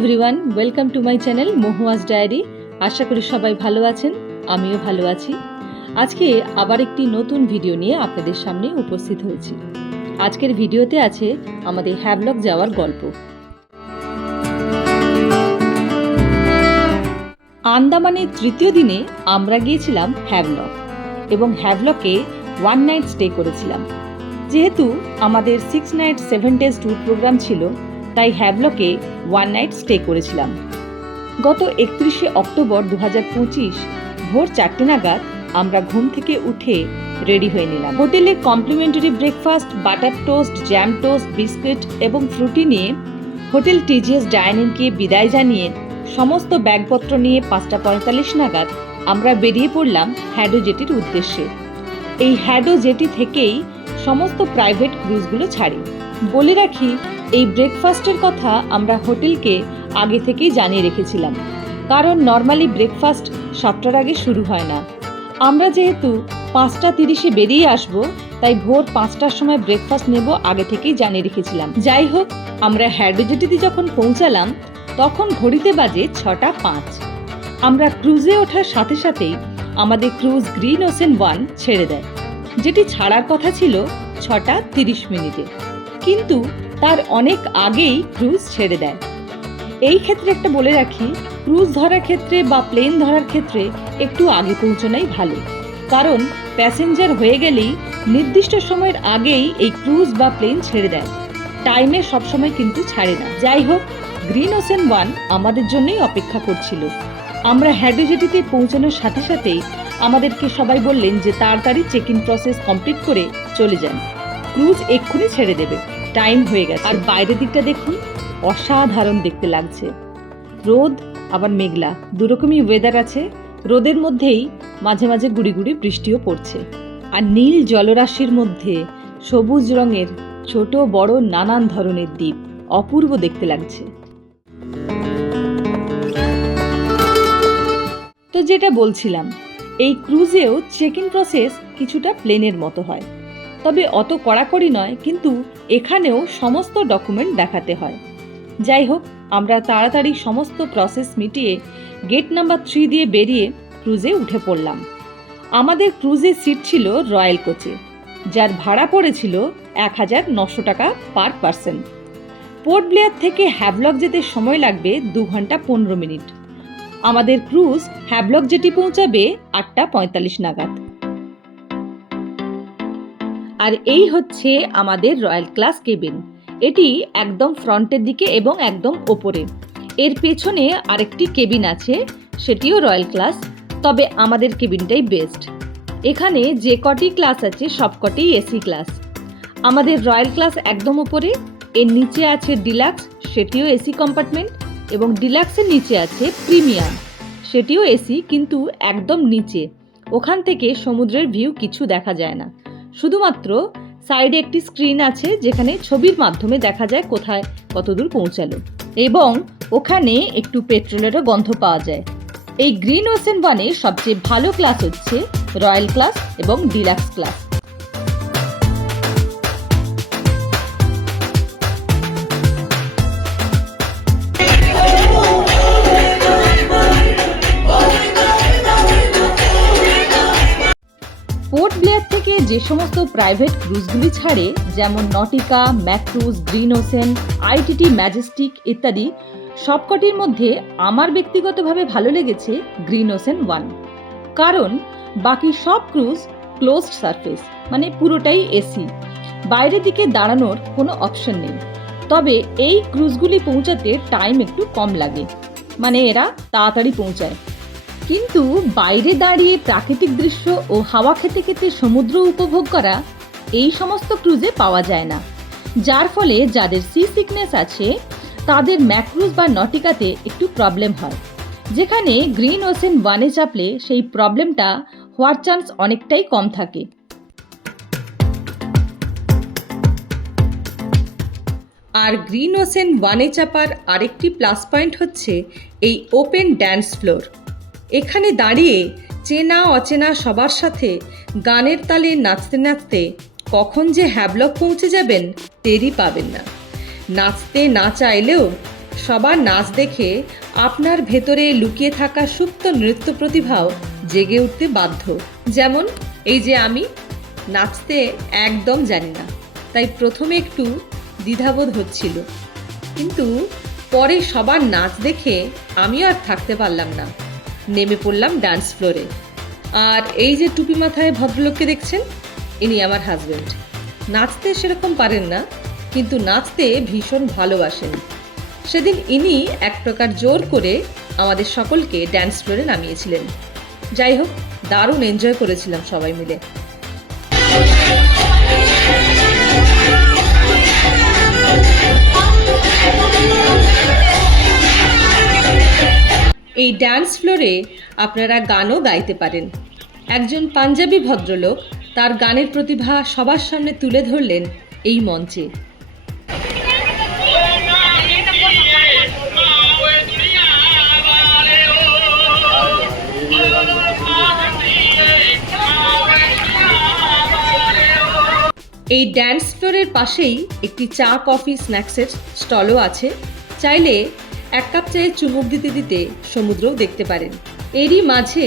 Everyone, welcome to my channel Mohua's diary. আশা করি সবাই ভালো আছেন, আমিও ভালো আছি। আজকে আবার একটি নতুন ভিডিও নিয়ে আপনাদের সামনে উপস্থিত হয়েছি। আজকের ভিডিওতে আছে আমাদের হ্যাভলক যাওয়ার গল্প। আন্দামানের তৃতীয় দিনে আমরা গিয়েছিলাম হ্যাভলক এবং হ্যাভলকে 1 নাইট স্টে করেছিলাম। যেহেতু আমাদের 6 নাইট 7 ডেজ ট্যুর প্রোগ্রাম ছিল, তাই হ্যাভলকে 1 নাইট স্টে করেছিলাম। গত 31শে অক্টোবর 2025 ভোর 4টে নাগাদ আমরা ঘুম থেকে উঠে রেডি হয়ে নিলাম। হোটেলে complimentary breakfast, butter toast, jam toast, biscuit এবং ফ্রুটি নিয়ে হোটেল টিজিএস ডাইনিংকে বিদায় জানিয়ে সমস্ত ব্যাগপত্র নিয়ে 5:45 নাগাদ আমরা বেরিয়ে পড়লাম হ্যাডো জেটির উদ্দেশ্যে। এই হ্যাডো জেটি থেকেই সমস্ত প্রাইভেট ক্রুজগুলো ছাড়ে। বলে রাখি, এই ব্রেকফাস্টের কথা আমরা হোটেলকে আগে থেকেই জানিয়ে রেখেছিলাম, কারণ নর্মালি ব্রেকফাস্ট 7টার আগে শুরু হয় না। আমরা যেহেতু 5:30-এ বেরিয়ে আসব, তাই ভোর 5টার সময় ব্রেকফাস্ট নেব আগে থেকেই জানিয়ে রেখেছিলাম। যাই হোক, আমরা হ্যাডো জেটিতে যখন পৌঁছালাম তখন ঘড়িতে বাজে 6:05। আমরা ক্রুজে ওঠার সাথে সাথেই আমাদের ক্রুজ গ্রিন ওশেন 1 ছেড়ে দেয়, যেটি ছাড়ার কথা ছিল 6:30 কিন্তু তার অনেক আগেই ক্রুজ ছেড়ে দেয়। এই ক্ষেত্রে একটা বলে রাখি, ক্রুজ ধরার ক্ষেত্রে বা প্লেন ধরার ক্ষেত্রে একটু আগে পৌঁছানোই ভালো, কারণ প্যাসেঞ্জার হয়ে গেলেই নির্দিষ্ট সময়ের আগেই এই ক্রুজ বা প্লেন ছেড়ে দেয়, টাইমে সবসময় কিন্তু ছাড়ে না। যাই হোক, গ্রিন ওশেন 1 আমাদের জন্যই অপেক্ষা করছিল। আমরা হ্যাডো জেটিতে পৌঁছানোর সাথে সাথেই আমাদেরকে সবাই বললেন যে তাড়াতাড়ি চেক ইন প্রসেস কমপ্লিট করে চলে যান, ক্রুজ এক্ষুনি ছেড়ে দেবে, টাইম হয়ে গেছে। আর বাইরের দিকটা দেখুন, অসাধারণ দেখতে লাগছে। রোদ আবার মেঘলা, দুরকমই ওয়েদার আছে। রোদের মধ্যেই মাঝে মাঝে গুড়ি গুড়ি বৃষ্টিও পড়ছে, আর নীল জলরাশির মধ্যে সবুজ রঙের ছোট বড় নানান ধরনের দ্বীপ, অপূর্ব দেখতে লাগছে। তো যেটা বলছিলাম, এই ক্রুজেও চেক ইন প্রসেস কিছুটা প্লেনের মতো হয়, তবে অত কড়াকড়ি নয়, কিন্তু এখানেও সমস্ত ডকুমেন্ট দেখাতে হয়। যাই হোক, আমরা তাড়াতাড়ি সমস্ত প্রসেস মিটিয়ে গেট নাম্বার 3 দিয়ে বেরিয়ে ক্রুজে উঠে পড়লাম। আমাদের ক্রুজের সিট ছিল রয়্যাল কোচে, যার ভাড়া পড়েছিল 1900 টাকা পার পারসন। পোর্ট ব্লেয়ার থেকে হ্যাভলক যেতে সময় লাগবে 2 ঘন্টা 15 মিনিট। আমাদের ক্রুজ হ্যাভলক জেটি পৌঁছাবে 8:45 নাগাদ। আর এই হচ্ছে আমাদের রয়্যাল ক্লাস কেবিন। এটি একদম ফ্রন্টের দিকে এবং একদম ওপরে। এর পেছনে আরেকটি কেবিন আছে, সেটিও রয়্যাল ক্লাস, তবে আমাদের কেবিনটাই বেস্ট। এখানে যে কটি ক্লাস আছে সবকটি এসি ক্লাস। আমাদের রয়্যাল ক্লাস একদম উপরে, এর নিচে আছে ডিলাক্স, সেটিও এসি কম্পার্টমেন্ট, এবং ডিলাক্সের নিচে আছে প্রিমিয়াম, সেটিও এসি, কিন্তু একদম নিচে। ওখান থেকে সমুদ্রের ভিউ কিছু দেখা যায় না, শুধুমাত্র সাইডে একটি স্ক্রিন আছে যেখানে ছবির মাধ্যমে দেখা যায় কোথায় কতদূর পৌঁছালো, এবং ওখানে একটু পেট্রোলেরও গন্ধ পাওয়া যায়। এই গ্রিন ওশেন 1-এ সবচেয়ে ভালো ক্লাস হচ্ছে রয়্যাল ক্লাস এবং ডিলাক্স ক্লাস। পোর্ট ব্লেয়ার থেকে যে সমস্ত প্রাইভেট ক্রুজগুলি ছাড়ে, যেমন Nautica, Makruzz, green ocean, ITT, Majestic ইত্যাদি, সবকটির মধ্যে আমার ব্যক্তিগতভাবে ভালো লেগেছে গ্রিন ওশেন 1, কারণ বাকি সব ক্রুজ ক্লোজড সারফেস, মানে পুরোটাই এসি, বাইরের দিকে দাঁড়ানোর কোনো অপশন নেই। তবে এই ক্রুজগুলি পৌঁছাতে টাইম একটু কম লাগে, মানে এরা তাড়াতাড়ি পৌঁছায়, কিন্তু বাইরে দাঁড়িয়ে প্রাকৃতিক দৃশ্য ও হাওয়া খেতে খেতে সমুদ্র উপভোগ করা এই সমস্ত ক্রুজে পাওয়া যায় না, যার ফলে যাদের সি সিকনেস আছে তাদের ম্যাক্রুজ বা নটিকাতে একটু প্রবলেম হয়, যেখানে গ্রিন ওশেন 1-এ চাপলে সেই প্রবলেমটা হওয়ার চান্স অনেকটাই কম থাকে। আর গ্রিন ওশেন 1-এ চাপার আরেকটি প্লাস পয়েন্ট হচ্ছে এই ওপেন ড্যান্স ফ্লোর। এখানে দাঁড়িয়ে চেনা অচেনা সবার সাথে গানের তালে নাচতে নাচতে কখন যে হ্যাভলক পৌঁছে যাবেন টেরই পাবেন না। নাচতে না চাইলেও সবার নাচ দেখে আপনার ভেতরে লুকিয়ে থাকা সুপ্ত নৃত্য প্রতিভাও জেগে উঠতে বাধ্য। যেমন এই যে আমি নাচতে একদম জানি না, তাই প্রথমে একটু দ্বিধাবোধ হচ্ছিল, কিন্তু পরে সবার নাচ দেখে আমিও আর থাকতে পারলাম না, নেমে পড়লাম ডান্স ফ্লোরে। আর এই যে টুপি মাথায় ভদ্রলোককে দেখছেন, ইনি আমার হাজব্যান্ড। নাচতে সেরকম পারেন না, কিন্তু নাচতে ভীষণ ভালোবাসেন। সেদিন ইনি এক প্রকার জোর করে আমাদের সকলকে ড্যান্স ফ্লোরে নামিয়েছিলেন। যাই হোক, দারুণ এনজয় করেছিলাম সবাই মিলে। এই ড্যান্স ফ্লোরে আপনারা গানও গাইতে পারেন। একজন পাঞ্জাবি ভদ্রলোক তার গানের প্রতিভা সবার সামনে তুলে ধরলেন এই মঞ্চে। এই ড্যান্স ফ্লোরের পাশেই একটি চা কফি স্ন্যাক্সের স্টলও আছে। চাইলে এক কাপ চায়ে চুমুক দিতে দিতে সমুদ্রও দেখতে পারেন। এরই মাঝে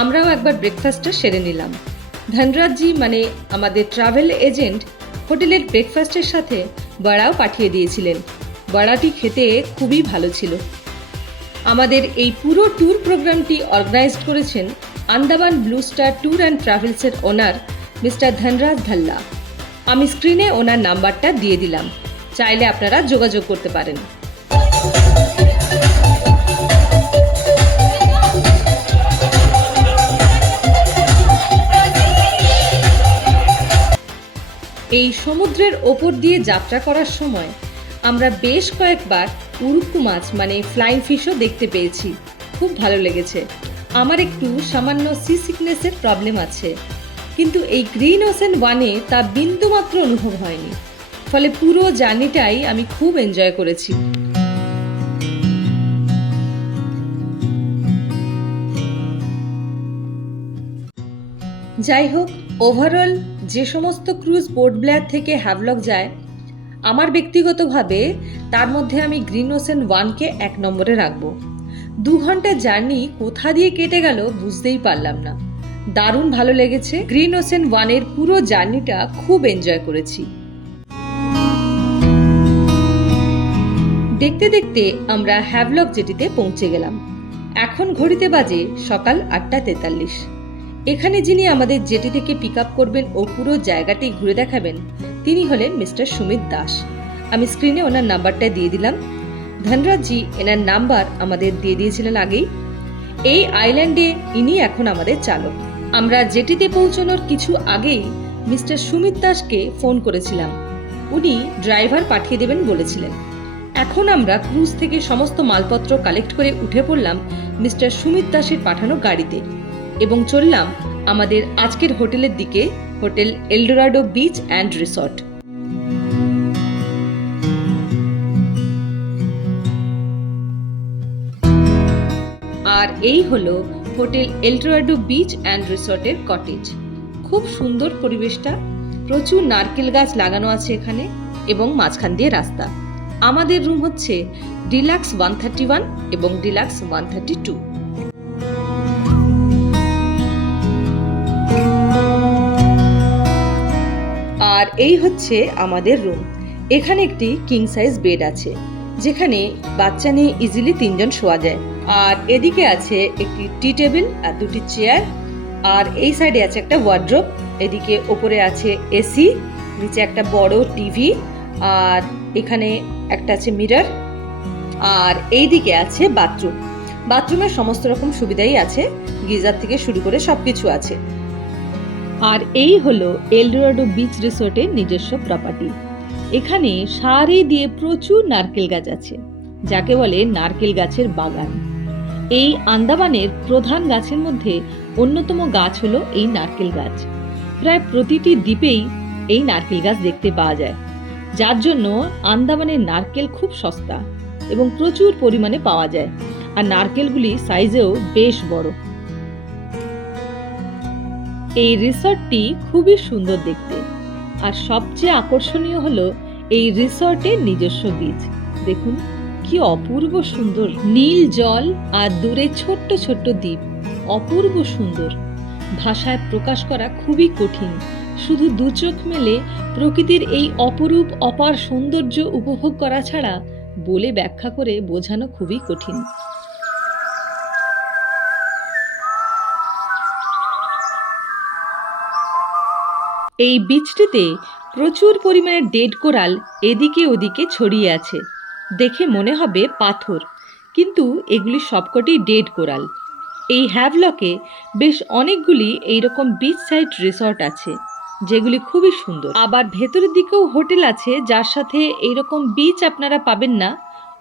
আমরাও একবার ব্রেকফাস্টটা সেরে নিলাম। ধনরাজজি মানে আমাদের ট্রাভেল এজেন্ট হোটেলের ব্রেকফাস্টের সাথে বড়াও পাঠিয়ে দিয়েছিলেন। বড়াটি খেতে খুবই ভালো ছিল। আমাদের এই পুরো ট্যুর প্রোগ্রামটি অর্গানাইজড করেছেন Andaman blue star tour and ট্রাভেলসের ওনার মিস্টার ধনরাজ ধাল্লা। আমি স্ক্রিনে ওনার নাম্বারটা দিয়ে দিলাম, চাইলে আপনারা যোগাযোগ করতে পারেন। এই সমুদ্রের ওপর দিয়ে যাত্রা করার সময় আমরা বেশ কয়েকবার উড়ুক্কু মাছ মানে ফ্লাইং ফিশও দেখতে পেয়েছি। খুব ভালো লেগেছে। আমার একটু সামান্য সি সিকনেসের প্রবলেম আছে, কিন্তু এই গ্রিন ওশেন ওয়ানে তা বিন্দুমাত্র অনুভব হয়নি। ফলে পুরো জার্নিটাই আমি খুব এনজয় করেছি। যাই হোক, ওভারঅল যে সমস্ত ক্রুজ পোর্ট ব্লেয়ার থেকে হ্যাভলক যায়, আমার ব্যক্তিগতভাবে তার মধ্যে আমি গ্রিন ওশেন ওয়ানকে 1 নম্বরে রাখবো। 2 ঘন্টার জার্নি কোথা দিয়ে কেটে গেল বুঝতেই পারলাম না। দারুণ ভালো লেগেছে। গ্রিন ওশেন ওয়ানের পুরো জার্নিটা খুব এনজয় করেছি। দেখতে দেখতে আমরা হ্যাভলক জেটিতে পৌঁছে গেলাম। এখন ঘড়িতে বাজে সকাল 8:43। এখানে যিনি আমাদের জেটি থেকে পিক আপ করবেন ও পুরো জায়গাটি ঘুরে দেখাবেন, তিনি হলেন মিস্টার সুমিত দাস। আমি স্ক্রিনে ওনার নাম্বারটা দিয়ে দিলাম। ধনরাজজি এনার নাম্বার আমাদের দিয়ে দিয়েছিলেন আগেই। এই আইল্যান্ডে ইনি এখন আমাদের চালক। আমরা জেটিতে পৌঁছানোর কিছু আগেই মিস্টার সুমিত দাসকে ফোন করেছিলাম। উনি ড্রাইভার পাঠিয়ে দেবেন বলেছিলেন। এখন আমরা ক্রুজ থেকে সমস্ত মালপত্র কালেক্ট করে উঠে পড়লাম মিস্টার সুমিত দাসের পাঠানো গাড়িতে এবং চললাম আমাদের আজকের হোটেলের দিকে, hotel Eldorado beach and resort. আর এই হলো হোটেল এলডোরাডো বিচ অ্যান্ড রিসর্টের কটেজ। খুব সুন্দর পরিবেশটা, প্রচুর নারকেল গাছ লাগানো আছে এখানে এবং মাঝখান দিয়ে রাস্তা। আমাদের রুম হচ্ছে ডিলাক্স 131 এবং ডিলাক্স 132। আর এই হচ্ছে আমাদের রুম। এখানে একটি কিং সাইজ বেড আছে, যেখানে বাচ্চা নিয়ে ইজিলি 3 জন শোয়া যায়। আর এদিকে আছে একটি টি টেবিল আর 2টি চেয়ার। আর এই সাইডে আছে একটা ওয়ার্ড্রোব। এদিকে ওপরে আছে এসি, নিচে একটা বড় টিভি, আর এখানে একটা আছে মিরর। আর এই দিকে আছে বাথরুম। বাথরুমের সমস্ত রকম সুবিধাই আছে, গিজার থেকে শুরু করে সবকিছু আছে। আর এই হলো এলডোরাডো বিচ রিসোর্টের নিজস্ব প্রপার্টি। এখানে সারি দিয়ে প্রচুর নারকেল গাছ আছে, যাকে বলে নারকেল গাছের বাগান। এই আন্দামানের প্রধান গাছের মধ্যে অন্যতম গাছ হলো এই নারকেল গাছ। প্রায় প্রতিটি দ্বীপেই এই নারকেল গাছ দেখতে পাওয়া যায়, যার জন্য আন্দামানের নারকেল খুব সস্তা এবং প্রচুর পরিমাণে পাওয়া যায়। আর নারকেলগুলি সাইজেও বেশ বড়। এই রিসর্টটি খুবই সুন্দর দেখতে। আর সবচেয়ে আকর্ষণীয় হলো এই রিসর্টের নিজস্ব বিচ। দেখুন কি অপূর্ব সুন্দর নীল জল আর দূরে ছোট্ট ছোট্ট দ্বীপ, অপূর্ব সুন্দর। ভাষায় প্রকাশ করা খুবই কঠিন। শুধু দু চোখ মেলে প্রকৃতির এই অপরূপ অপার সৌন্দর্য উপভোগ করা ছাড়া বলে ব্যাখ্যা করে বোঝানো খুবই কঠিন। এই বিচটিতে প্রচুর পরিমাণে ডেড কোরাল এদিকে ওদিকে ছড়িয়ে আছে। দেখে মনে হবে পাথর, কিন্তু এগুলি সবকটি ডেড কোরাল। এই হ্যাভলকে বেশ অনেকগুলি এইরকম বিচ সাইড রিসর্ট আছে, যেগুলি খুবই সুন্দর। আবার ভেতরের দিকেও হোটেল আছে, যার সাথে এইরকম বিচ আপনারা পাবেন না।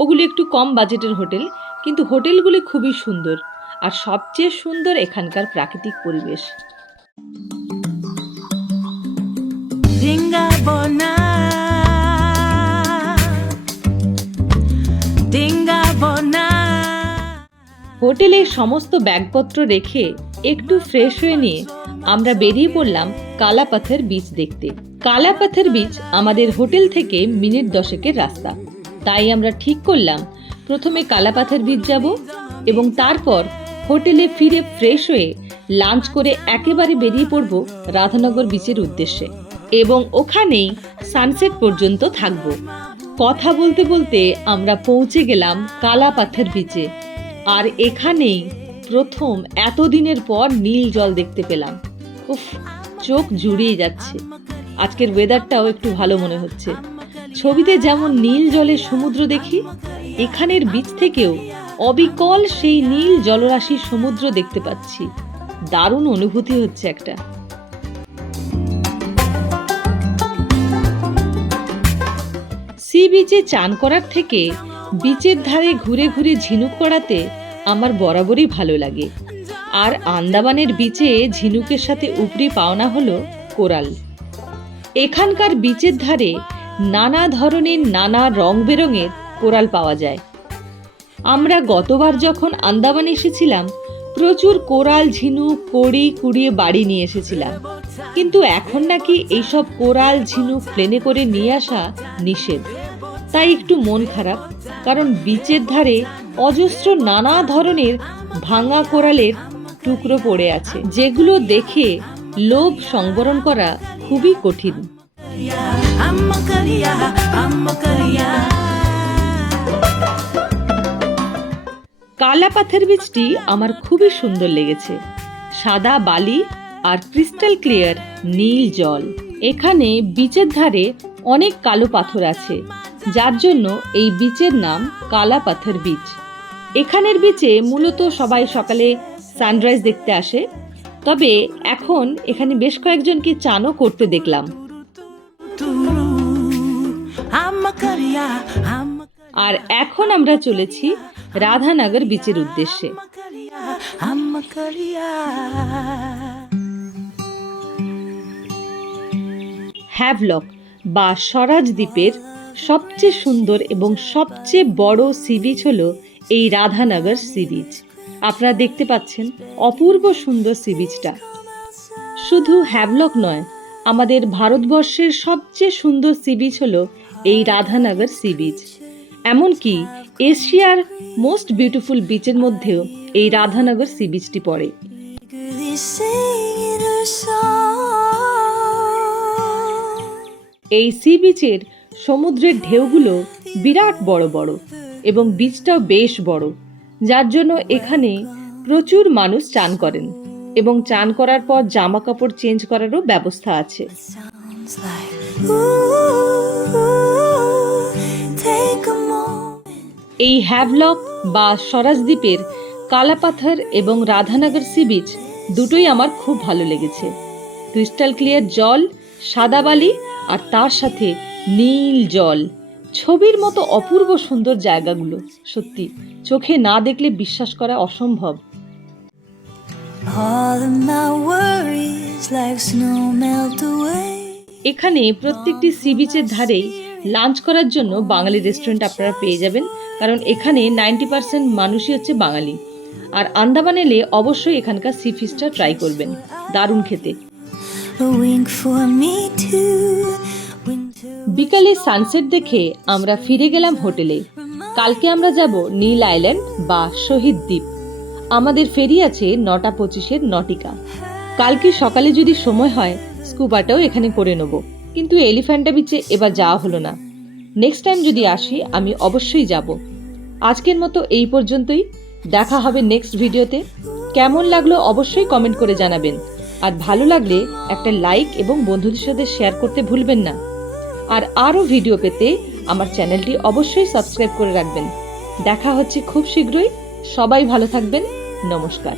ওগুলি একটু কম বাজেটের হোটেল, কিন্তু হোটেলগুলি খুবই সুন্দর। আর সবচেয়ে সুন্দর এখানকার প্রাকৃতিক পরিবেশ। হোটেলে সমস্ত ব্যাগপত্র রেখে একটু ফ্রেশ হয়ে নিয়ে আমরা বেরিয়ে পড়লাম কালাপাথর বিচ দেখতে। কালাপাথর বিচ আমাদের হোটেল থেকে মিনিট 10-এর রাস্তা। তাই আমরা ঠিক করলাম প্রথমে কালাপাথর বিচ যাব এবং তারপর হোটেলে ফিরে ফ্রেশ হয়ে লাঞ্চ করে একেবারে বেরিয়ে পড়ব রাধানগর বিচের উদ্দেশ্যে এবং ওখানেই সানসেট পর্যন্ত থাকব। কথা বলতে বলতে আমরা পৌঁছে গেলাম কালাপাথর বিচে। আর এখানেই প্রথম এতদিনের পর নীল জল দেখতে পেলাম। উফ, চোখ জুড়িয়ে যাচ্ছে। আজকের ওয়েদারটাও একটু ভালো মনে হচ্ছে। ছবিতে যেমন নীল জলের সমুদ্র দেখি, এখানের বিচ থেকেও অবিকল সেই নীল জলরাশির সমুদ্র দেখতে পাচ্ছি। দারুণ অনুভূতি হচ্ছে একটা। সি বিচে চান করার থেকে বিচের ধারে ঘুরে ঘুরে ঝিনুক করাতে আমার বরাবরই ভালো লাগে। আর আন্দামানের বিচে ঝিনুকের সাথে উপরি পাওনা হলো কোরাল। এখানকার বিচের ধারে নানা ধরনের নানা রং বেরঙের কোরাল পাওয়া যায়। আমরা গতবার যখন আন্দামান এসেছিলাম প্রচুর কোরাল ঝিনুক কড়ি কুড়িয়ে বাড়ি নিয়ে এসেছিলাম, কিন্তু এখন নাকি এইসব কোরাল ঝিনুক প্লেনে করে নিয়ে আসা নিষেধ। তাই একটু মন খারাপ, কারণ বিচের ধারে অজস্র নানা ধরনের ভাঙা কোরালের টুকরো পড়ে আছে, যেগুলো দেখে লোভ সংবরণ করা খুবই কঠিন। কালাপাথর বিচটি আমার খুবই সুন্দর লেগেছে। সাদা বালি আর ক্রিস্টাল ক্লিয়ার নীল জল। এখানে বিচের ধারে অনেক কালো পাথর আছে, যার জন্য এই বিচের নাম কালাপাথর বিচ। এখানের বিচে মূলত সবাই সকালে সানরাইজ দেখতে আসে, তবে এখন এখানে বেশ কয়েকজনকে চানও করতে দেখলাম। আর এখন আমরা চলেছি রাধানগর বিচের উদ্দেশ্যে। হ্যাভলক বা স্বরাজ দ্বীপের সবচেয়ে সুন্দর এবং সবচেয়ে বড় সি বিচ হলো এই রাধানগর সি বিচ। আপনারা দেখতে পাচ্ছেন অপূর্ব সুন্দর সি বিচটা। শুধু হ্যাভলক নয়, আমাদের ভারতবর্ষের সবচেয়ে সুন্দর সি বিচ হলো এই রাধানগর সি বিচ। এমনকি এশিয়ার মোস্ট বিউটিফুল বিচের মধ্যেও এই রাধানগর সি বিচটি পড়ে। এই সি বিচের সমুদ্রের ঢেউগুলো বিরাট বড় বড় এবং বিচটাও বেশ বড়, যার জন্য এখানে প্রচুর মানুষ চান করেন এবং চান করার পর জামা কাপড় চেঞ্জ করারও ব্যবস্থা আছে। এই হ্যাভলক বা স্বরাজ দ্বীপের কালাপাথর এবং রাধানগর সি বিচ দুটোই আমার খুব ভালো লেগেছে। ক্রিস্টাল ক্লিয়ার জল, সাদা বালি আর তার সাথে নীল জল, ছবির মতো অপূর্ব সুন্দর জায়গাগুলো সত্যি চোখে না দেখলে বিশ্বাস করা অসম্ভব। এখানে প্রত্যেকটি সি বিচের ধারেই লাঞ্চ করার জন্য বাঙালি রেস্টুরেন্ট আপনারা পেয়ে যাবেন, কারণ এখানে 90% মানুষই হচ্ছে বাঙালি। আর আন্দামান এলে অবশ্যই এখানকার সি ফিশটা ট্রাই করবেন, দারুণ খেতে। বিকালে সানসেট দেখে আমরা ফিরে গেলাম হোটেলে। কালকে আমরা যাব নীল আইল্যান্ড বা শহীদ দ্বীপ। আমাদের ফেরি আছে 9:25-এর নটিকা। কালকে সকালে যদি সময় হয় স্কুবাটাও এখানে করে নেব, কিন্তু এলিফ্যান্টা বিচে এবার যাওয়া হলো না। নেক্সট টাইম যদি আসি আমি অবশ্যই যাব। আজকের মতো এই পর্যন্তই, দেখা হবে নেক্সট ভিডিওতে। কেমন লাগলো অবশ্যই কমেন্ট করে জানাবেন, আর ভালো লাগলে একটা লাইক এবং বন্ধুদের সাথে শেয়ার করতে ভুলবেন না। আর আরও ভিডিও পেতে আমার চ্যানেলটি অবশ্যই সাবস্ক্রাইব করে রাখবেন। দেখা হচ্ছে খুব শীঘ্রই। সবাই ভালো থাকবেন। নমস্কার।